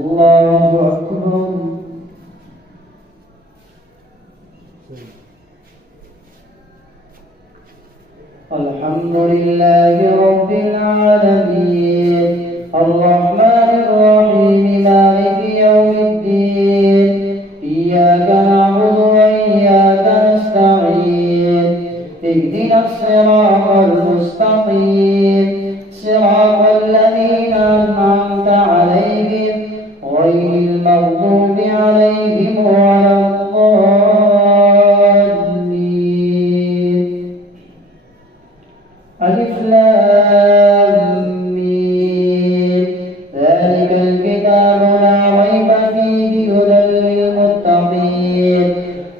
الله أكبر. الحمد لله رب العالمين الرحمن الرحيم مالك يوم الدين إياك نعبد وإياك نستعين اهدنا الصراط المستقيم صراط الذين أنعمت عليهم غير المغضوب عليهم ولا الضالين. ألف لام ميم ذلك الكتاب لا ريب فيه هدى للمتقين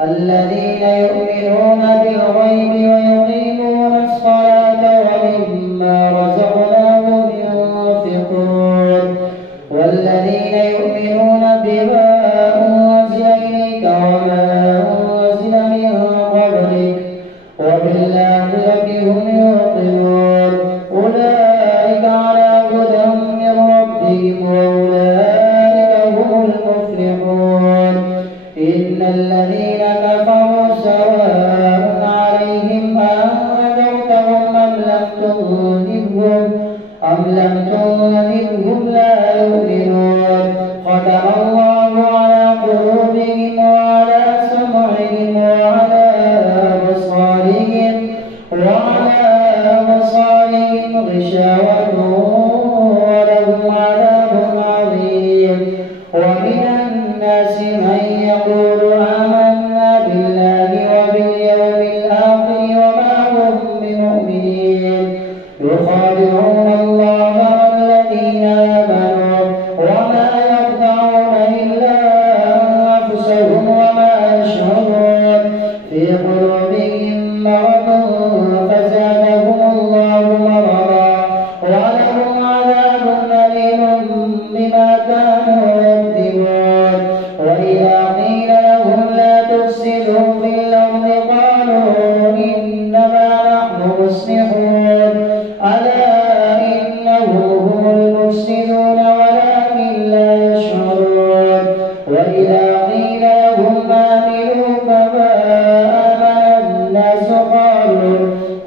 الذين يؤمنون بالغيب ويقيمون الصلاة ومما رزقناهم ينفقون والذين يؤمنون بما أنزل إليك وما أنزل من قبلك وبالآخرة هم يوقنون أولئك على هدى من ربهم وأولئك هم المفلحون. إن الذين كفروا سواء عليهم أنذرتهم أم لم تنذرهم لا يؤمنون. ختم الله على قلوبهم وعلى سمعهم وعلى أبصارهم غشاوة ولهم عذاب عظيم. ومن الناس من يقول آمنا بالله وباليوم الآخر وما هم بمؤمنين يخادعون الله والذين آمنوا وما يخدعون إلا أنفسهم وما يشعرون. في قلوبهم مرض فزادهم الله مرضا ولهم عذاب أليم بما كانوا يكذبون. وإذا قيل لهم لا تفسدوا في الأرض قالوا إنما نحن مصلحون ألا إنهم هم المفسدون ولكن لا يشعرون. وإذا قيل لهم آمنوا كما آمن الناس قالوا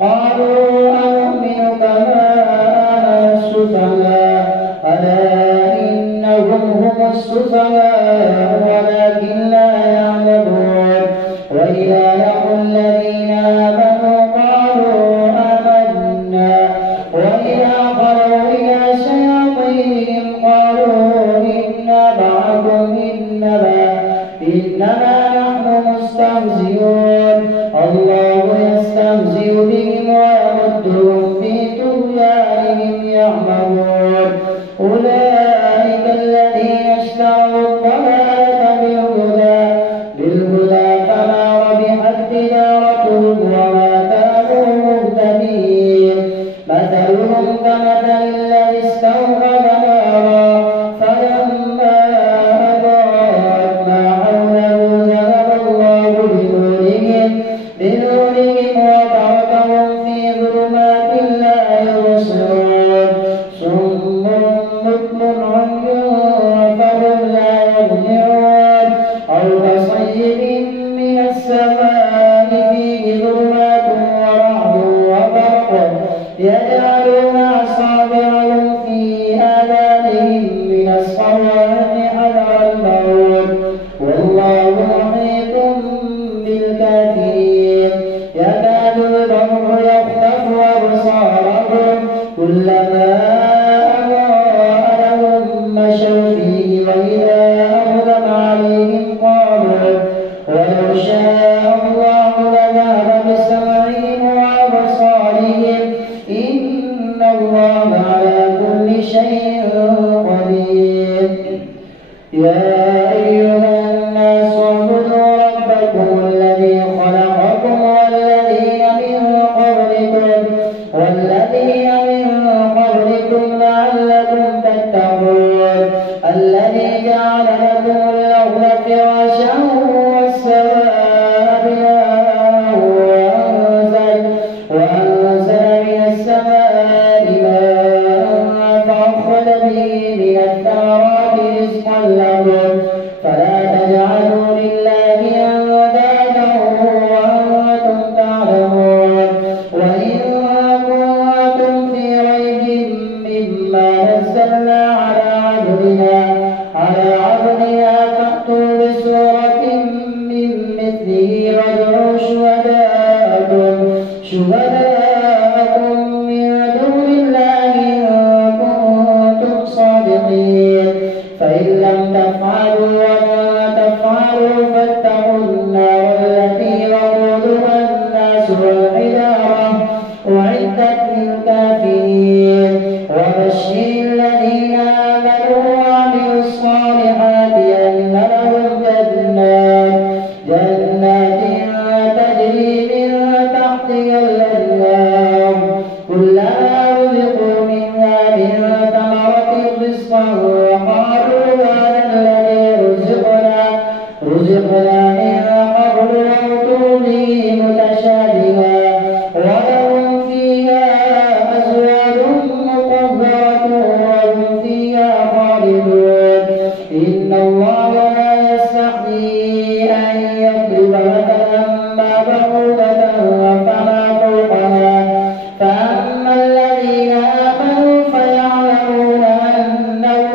أنؤمن كما آمن السفهاء ألا إنهم هم السفهاء ولكن لا يعلمون. وإذا لقوا الذين آمنوا قالوا آمنا وإذا خلوا إلى شياطينهم قالوا إنا معكم إنما نحن مستهزئون. الله يستهزئ بهم ويمدهم في طغيانهم يعمهون. أولئك الذين اشتروا الضلالة بالهدى فما ربحت تجارتهم وما كانوا مهتدين. مثلهم كمثل الذي استوقد نارا فلما أضاءت ما حوله ذهب الله بنورهم وتركهم في ظلمات لا يبصرون. صم بكم عمي فهم لا يرجعون. أو كصيب من السماء فيه ظلمات ورعد وبرق يجعلون أصابعهم في آذانهم من الصواعق حذر الموت والله محيط بالكافرين. يكاد البرق يخطف أبصارهم كلما أضاء لهم مشوا فيه وإذا أظلم عليهم قاموا ولو شاء الله لذهب بسمعهم وأبصارهم إن الله على كل شيء قدير. يا أيها الناس اعبدوا ربكم الذي خلقكم والذين من قبلكم لعلكم تتقون. الذي جعل لكم الأرض فراشا والسماء بناء وأنزل من السماء ماء فأخرج به من الثمرات رزقا مما نزلنا على عبدنا فأتوا بسورة من مثله وادعوا شهداءكم من دون الله إن كنتم صادقين فإن لم تفعلوا ولا تفعلوا فاتقوا النار التي وقودها الناس والحجارة أعدت للكافرين وبشر الذين آمنوا وعملوا الصالحات أن لهم جنات تجري من تحتها الأنهار كلما رزقوا منها من ثمرة رزقا وقالوا هذا الذي رزقنا من قبل وأتوا به متشابها ولهم فيها أزواج مطهرة وهم فيها خالدون إن الله لا يستحيي أن يضرب مثلا ما بعوضة فما فوقها فأما الذين آمنوا فيعلمون أنه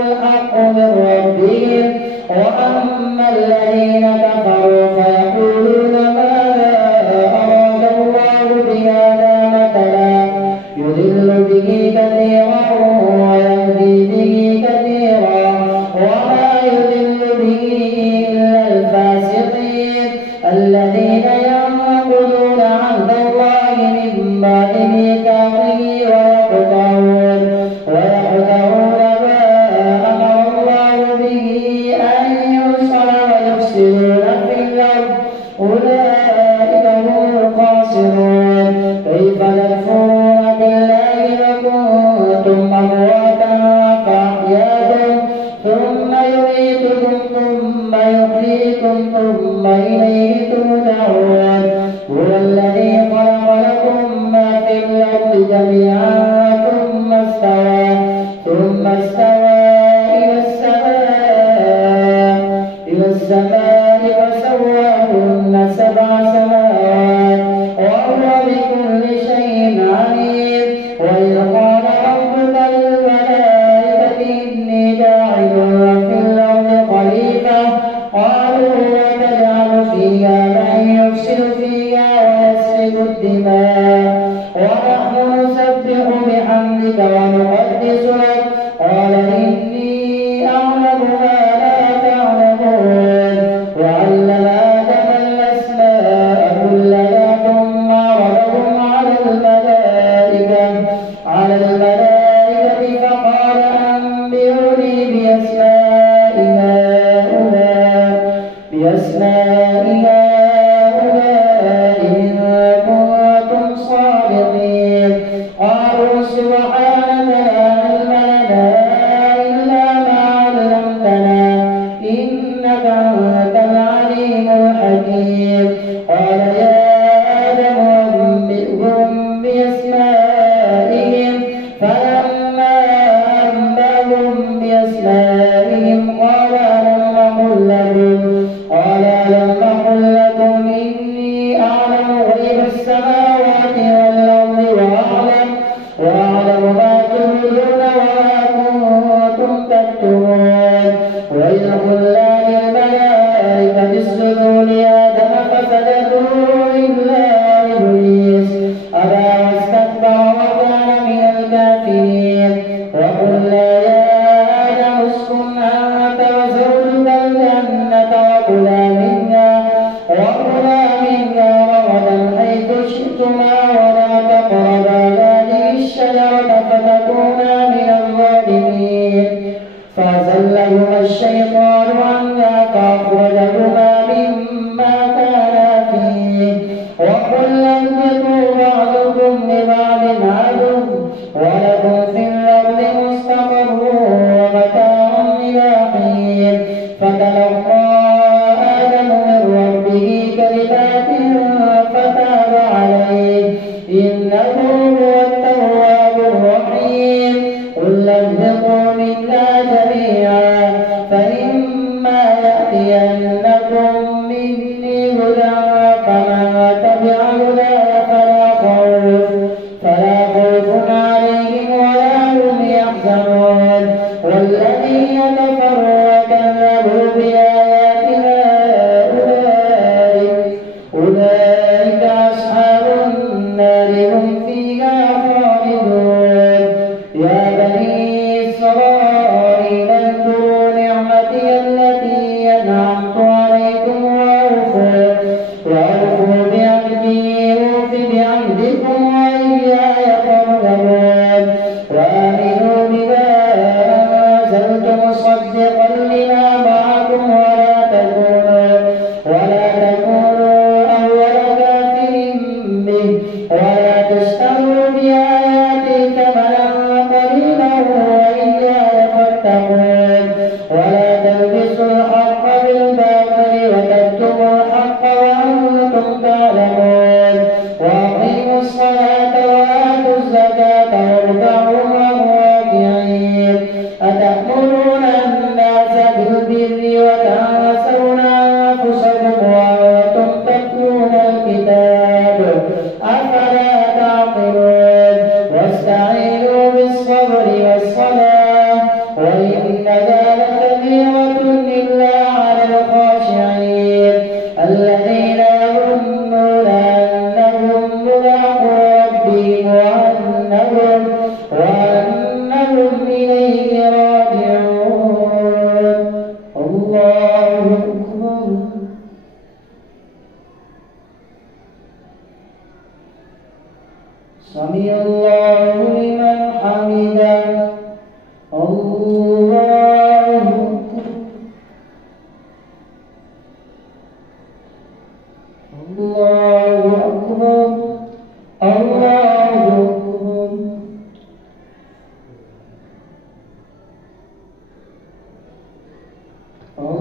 الحمد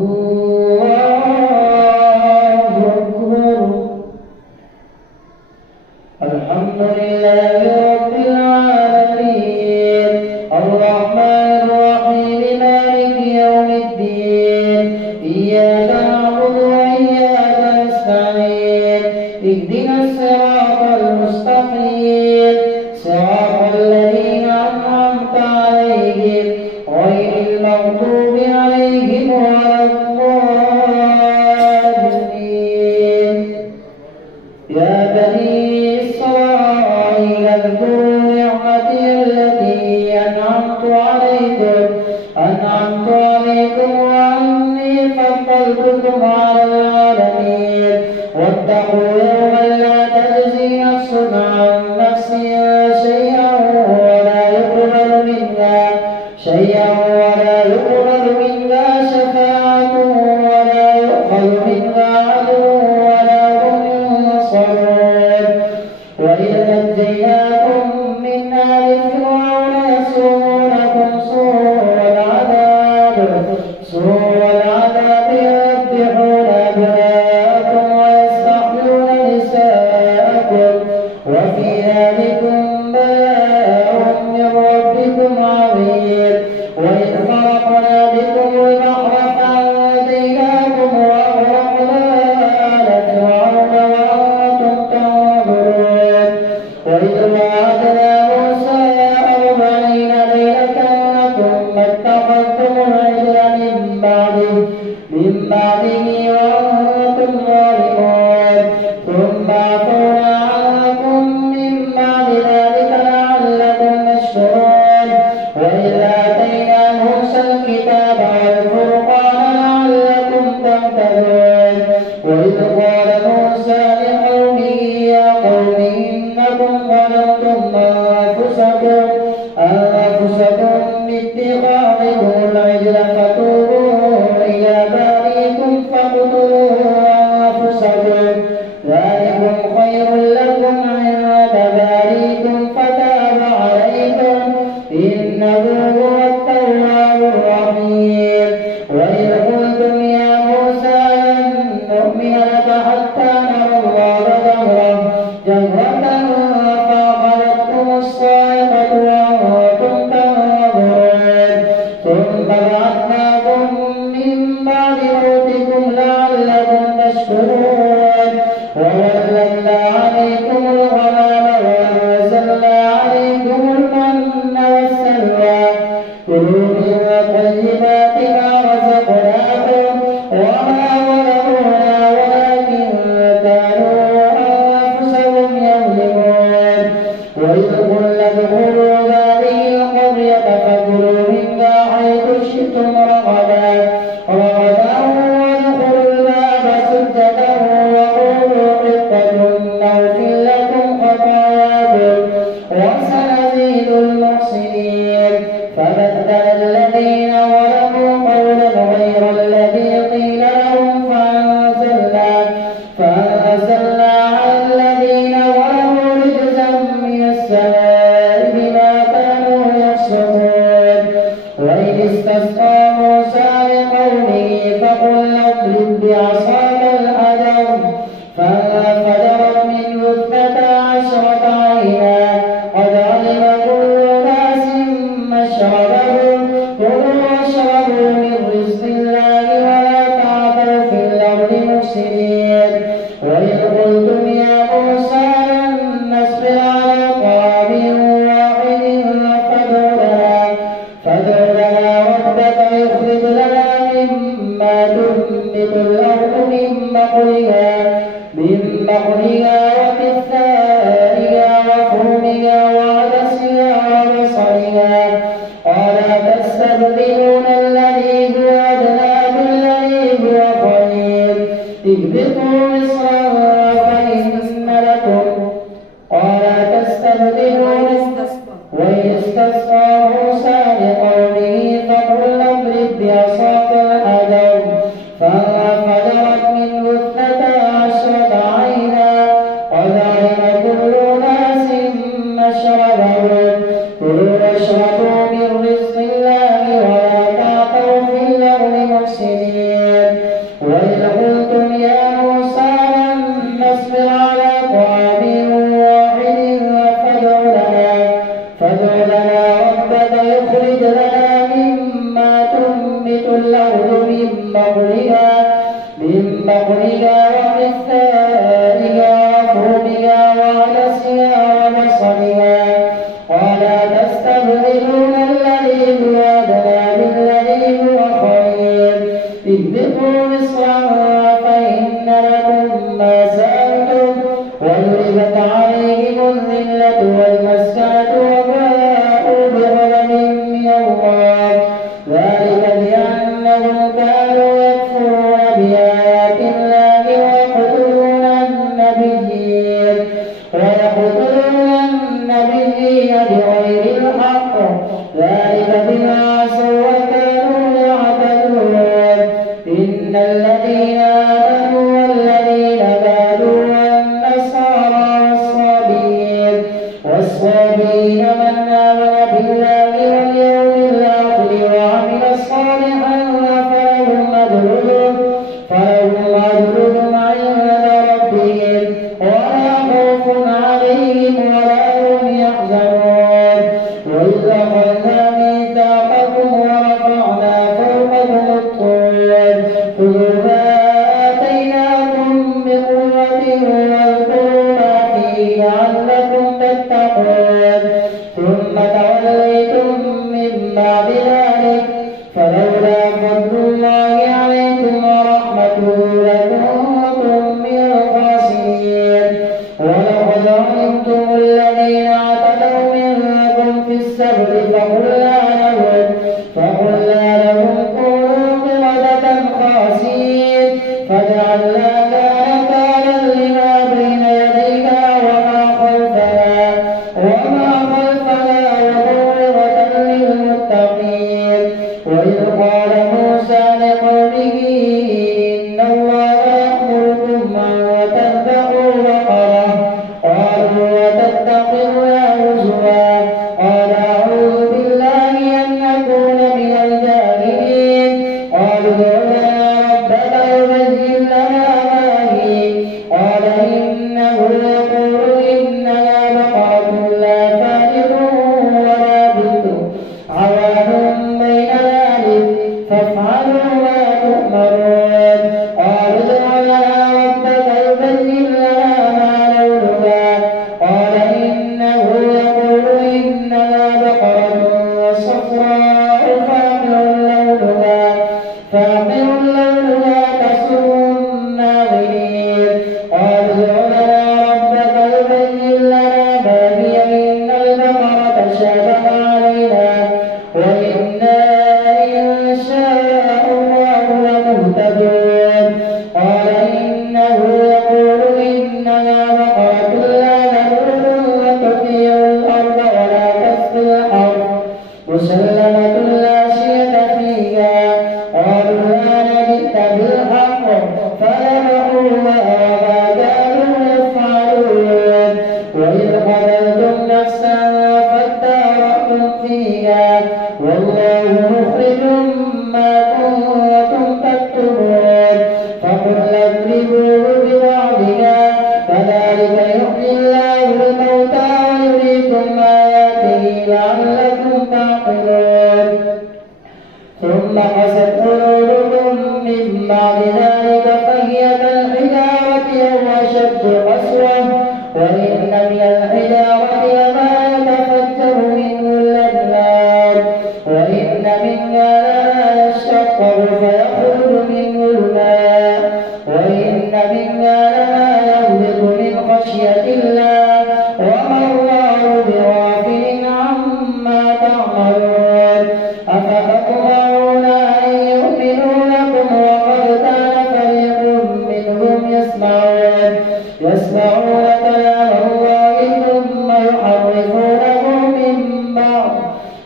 لله رب العالمين الرحمن الرحيم مالك يوم الدين إياك نعبد وإياك نستعين اهدنا الصراط المستقيم صراط الذين أنعمت عليهم غير المغضوب عليهم ولا الضالين يا بني إسرائيل اذكروا نعمتي التي أنعمت عليكم وأني فضلتكم على العالمين واتقوا يوما لا تجزي نفس عن نفس شيئا ولا يقبل منها شفاعة ولا يؤخذ منها عدل ولا هم ينصرون وإذ نجيناكم من آل فرعون يسومونكم سوء العذاب يذبحون أبناءكم ويستحيون نساءكم وفي ذلكم بلاء من ربكم عظيم وإذ فرقنا بكم البحر فأنجيناكم وأغرقنا آل فرعون وأنتم تنظرون وإذ وعدنا موسى 40 ليلة ثم اتخذتم العجل من بعده وأنتم ظالمون ثم عفونا عنكم من بعد ذلك لعلكم تشكرون وإذ آتينا موسى الكتاب والفرقان لعلكم تهتدون وإذ قال موسى لقومه يا قوم إنكم ظلمتم أنفسكم باتخاذكم العجل فتوبوا إلى بارئكم فاقتلوا أنفسكم ذلكم خير لكم عند بارئكم فتاب عليكم إنه هو التواب الرحيم وإذ قلتم يا موسى لن نؤمن لك حتى نرى الله جهرة فأخذتكم الصاعقة وأنتم تنظرون ثم بعثناكم من بعد موتكم لعلكم تشكرون وظللنا عليكم الغمام وأنزلنا عليكم المن والسلوى كلوا من طيبات ما رزقناكم وما ظلمونا ولكن كانوا أنفسهم يظلمون وإذ قلنا ادخلوا هذه القرية فكلوا منها حيث شئتم رغدا وادخلوا الباب سجدا وقولوا حطة نغفر لكم خطاياكم وسنزيد المحسنين فبدل الذين ظلموا قولا غير الذي قيل لهم فأنزلنا على الذين ظلموا رجزا من السماء بما كانوا يفسقون وإذ استسقى موسى لقومه فقلنا اضرب بعصاك الحجر فانفجرت منه 12 عينا قد علم كل ناس مشربهم كلوا واشربوا من رزق الله ولا تعثوا في الأرض مفسدين وإذ قلتم يا موسى لن نصبر على طعام واحد فادع لنا ربك يخرج لنا مما تنبت الأرض من بقلها وقثائها وفومها وعدسها وبصلها قال تستبدلون الذي هو أدنى بالذي هو خير اهبطوا مصرا فإن لكم قال تستبدلون وإذ استسقى موسى لقومه فقلنا اضرب بعصاك الحجر فانفجرت منه 12 عينا قد علم كل ناس مشربهم كلوا واشربوا من رزق الله ولا تعثوا ذلك فلولا فضل الله عليكم ورحمته لكنتم من الخاسرين. ولقد علمتم الذين اعتدوا منكم في السبت فقلنا لهم كونوا قردة خاسئين فجعلناها نكالا لما بين يديها وما خلفها وموعظة للمتقين. وإذ قال موسى لقومه إن الله يأمركم أن تذبحوا بقرة قالوا وتتخذنا هزوا قال أعوذ بالله أن أكون من الجاهلين. قالوا ادع لنا ربك يبين لنا ما هي قال إنه يقول إنها بقرة لا فارغ ولا بكر عوان بين ذلك فافعلوا ما تؤمرون. قالوا ادع لنا ربك يبين لنا ما لونها قال إنه يقول إنها بقرة صفراء فاقع لونها تسر الناظرين. قالوا ادع لنا ربك يبين لنا ما هي إن البقرة شابه علينا وإنا إن شاء الله لمهتدون. قال إنه يقول إنها بقرة لا ذلول تثير الأرض ولا تسقي الحرث مسلمة لا شية فيها. قالوا الآن جئت بالحق فذبحوها وما كانوا يفعلون. وإذ قتلتم نفسا فادارأتم فيها والله مخرج ما كنتم تكتمون. فقلنا اضربوه ببعضها كذلك يحيي الله الموتى ويريكم آياته لعلكم تعقلون. ثم قست قلوبكم من بعد ذلك فهي كالحجارة أو أشد قسوة وإن من الحجارة لما يتفجر منه الأنهار وإن منها لما يشقق فيخرج منه الماء وإن منها لما يهبط من خشية الله وما الله بغافل عما تعملون. أفأطمعون أن يؤمنوا لكم وقد كان فريق منهم يسمعون كلام الله ثم يحرفونه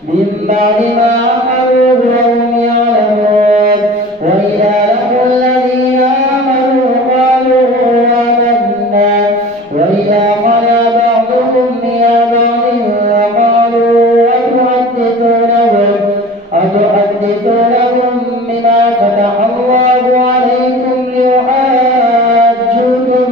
من بعد ما عقلوه وهم يعلمون. وإذا لقوا الذين آمنوا قالوا آمنا وإذا خلا بعضهم إلى بعض قالوا أتحدثونهم بما فتح الله عليكم ليحاجوكم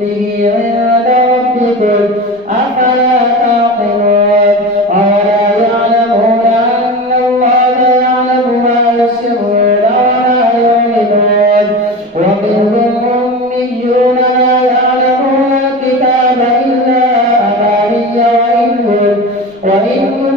به عند ربكم أفلا تعقلون. أولا يعلمون أن الله يعلم ما يسرون وما يعلنون. ومنهم أميون لا يعلمون الكتاب إلا أماني وإن